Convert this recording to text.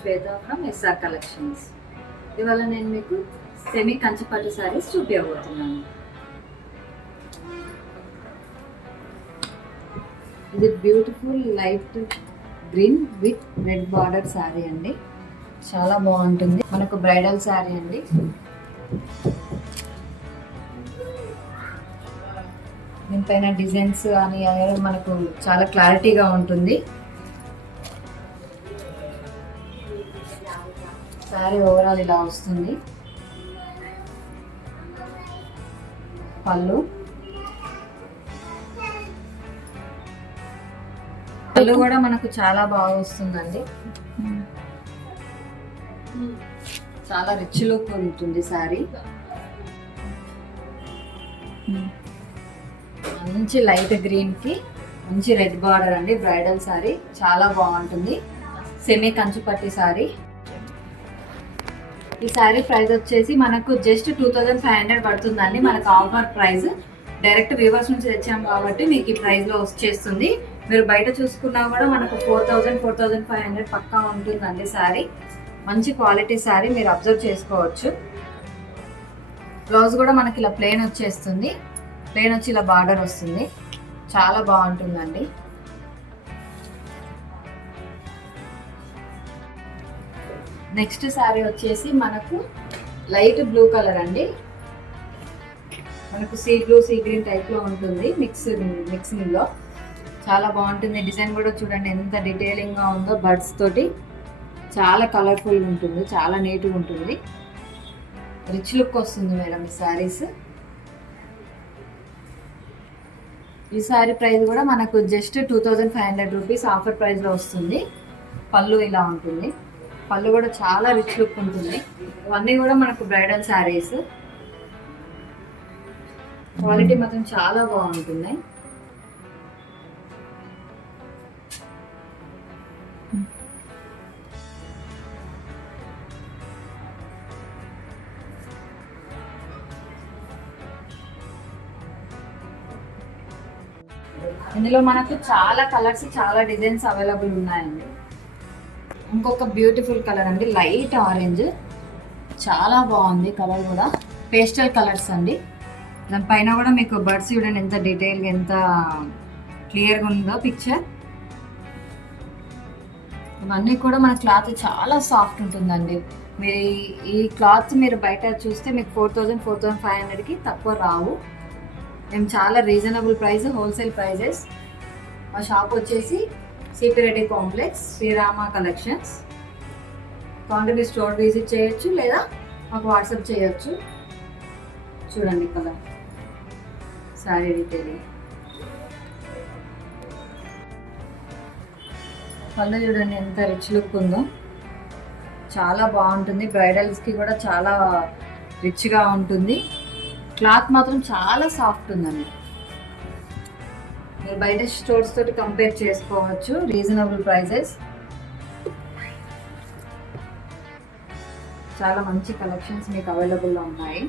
Shweta from SR collections. ఇవాళ నేను మీకు సెమీ కంచిపట్టు శారీస్ చూపించబోతున్నాను. ఇది beautiful light green with red border sari అండి. చాలా బాగుంటుంది. మనకు బ్రైడల్ శారీ అండి. దీనిపైన డిజైన్స్ అని మనకు చాలా క్లారిటీగా ఉంటుంది. శారీ ఓవరాల్ ఇలా వస్తుంది. పళ్ళు కూడా మనకు చాలా బాగా వస్తుందండి. చాలా రిచ్ లుక్ ఉంటుంది శారీ. మంచి లైట్ గ్రీన్ కి మంచి రెడ్ బార్డర్ అండి. బ్రైడల్ శారీ చాలా బాగుంటుంది. సెమీ కంచిపట్టి శారీ. ఈ శారీ ప్రైస్ వచ్చేసి మనకు జస్ట్ 2500 పడుతుందండి. మనకు ఆఫర్ ప్రైస్. డైరెక్ట్ వ్యూవర్స్ నుంచి తెచ్చాము కాబట్టి మీకు ఈ ప్రైస్ లో వచ్చేస్తుంది. మీరు బయట చూసుకున్నా కూడా మనకు 4500 పక్కా ఉంటుందండి శారీ. మంచి క్వాలిటీ శారీ, మీరు అబ్జర్వ్ చేసుకోవచ్చు. బ్లౌజ్ కూడా మనకి ఇలా ప్లెయిన్ వచ్చేస్తుంది. ప్లెయిన్ వచ్చి ఇలా బార్డర్ వస్తుంది. చాలా బాగుంటుందండి. నెక్స్ట్ శారీ వచ్చేసి మనకు లైట్ బ్లూ కలర్ అండి. మనకు sea blue sea green type లో ఉంటుంది. మిక్సింగ్ లో చాలా బాగుంటుంది. డిజైన్ కూడా చూడండి ఎంత డీటెయిలింగ్ గా ఉందో. బర్డ్స్ తోటి చాలా కలర్ఫుల్ ఉంటుంది. చాలా నీట్గా ఉంటుంది. రిచ్ లుక్ వస్తుంది మేడం ఈ శారీస్. ఈ శారీ ప్రైస్ కూడా మనకు జస్ట్ 2500 రూపీస్ ఆఫర్ ప్రైస్ లో వస్తుంది. పళ్ళు ఇలా ఉంటుంది. పళ్ళు కూడా చాలా రిచ్ లుక్ ఉంటుంది. ఇవన్నీ కూడా మనకు బ్రైడల్ శారీస్. క్వాలిటీ మాత్రం చాలా బాగుంటుంది. ఇందులో మనకు చాలా కలర్స్, చాలా డిజైన్స్ అవైలబుల్ ఉన్నాయండి. ఇంకొక బ్యూటిఫుల్ కలర్ అండి, లైట్ ఆరెంజ్. చాలా బాగుంది కలర్ కూడా. పేస్టల్ కలర్స్ అండి. దానిపైన కూడా మీకు బర్డ్స్ చూడండి ఎంత డీటెయిల్గా, ఎంత క్లియర్గా ఉందో పిక్చర్. ఇవన్నీ కూడా మన క్లాత్ చాలా సాఫ్ట్ ఉంటుందండి. మీరు ఈ క్లాత్ మీరు బయట చూస్తే మీకు 4500కి తక్కువ రావు. మేము చాలా రీజనబుల్ ప్రైస్, హోల్సేల్ ప్రైజెస్. మా షాప్ వచ్చేసి CP Reddy complex, Srirama collections. Contact store visit చేయొచ్చు లేదా మాకు వాట్సాప్ చేయొచ్చు. చూడండి కదా శారీ డీటెయిలింగ్. పళ్ళు చూడండి ఎంత రిచ్ లుక్ ఉందో. చాలా బాగుంటుంది. బ్రైడల్స్కి కూడా చాలా రిచ్గా ఉంటుంది. క్లాత్ మాత్రం చాలా సాఫ్ట్ ఉందండి. మీరు బయట స్టోర్స్ తోటి కంపేర్ చేసుకోవచ్చు. Reasonable prices. చాలా మంచి కలెక్షన్స్ మీకు అవైలబుల్లో ఉన్నాయి.